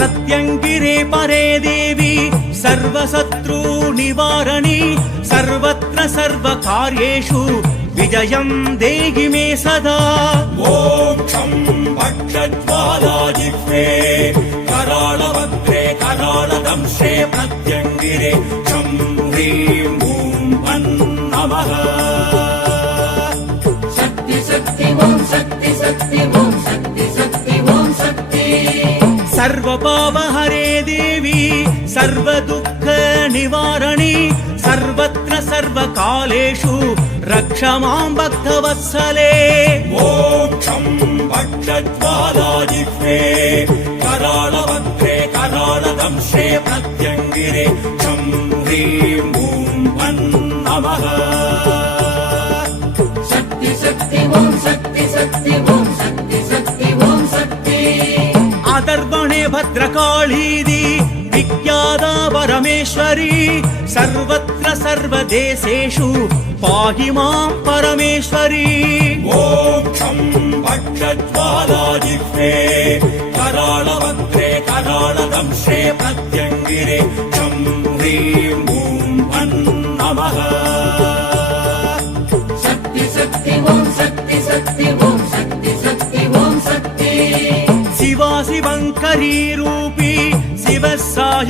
प्रत्यङ्गिरे परे देवी सर्वशत्रु निवारणी सर्वत्र सर्वकार्येषु विजयं देहि मे सदा। मोक्षं भक्षज्वालाजिह्वे कराळवक्त्रे कराळदंशे प्रत्यङ्गिरे क्षं ह्रीं भूं वन् नमः। शक्ति शक्ति ओम शक्ति शक्ति ओम शक्ति शक्ति ओम शक्ति। सर्वपापहरे देवी सर्वदुःख निवारणी सर्वत्र सर्वकालेषु रक्ष मां भक्तवत्सले। मोक्षं भक्षज्वालाजिह्वे कराळवक्त्रे कराळदंशे प्रत्यङ्गिरे क्षं ह्रीं भूं वन् नमः। शक्ति शक्ति ओम शक्ति शक्ति ओम शक्ति शक्ति ओम शक्ति। अदर्पणे भद्रकाळीति विख्याता परमेश्वरी सर्वत्र सर्वदेशेषु पाहि मां परमेश्वरी। मोक्षं भक्षज्वालाजिह्वे कराळवक्त्रे कराळदंशे प्रत्यङ्गिरे क्षं ह्रीं भूं वन् नमः। शक्ति शक्ति ओम शक्ति शक्ति ओम शक्ति शक्ति ओम शक्ति। शिवा शिवङ्करी रूपी शिवः सायु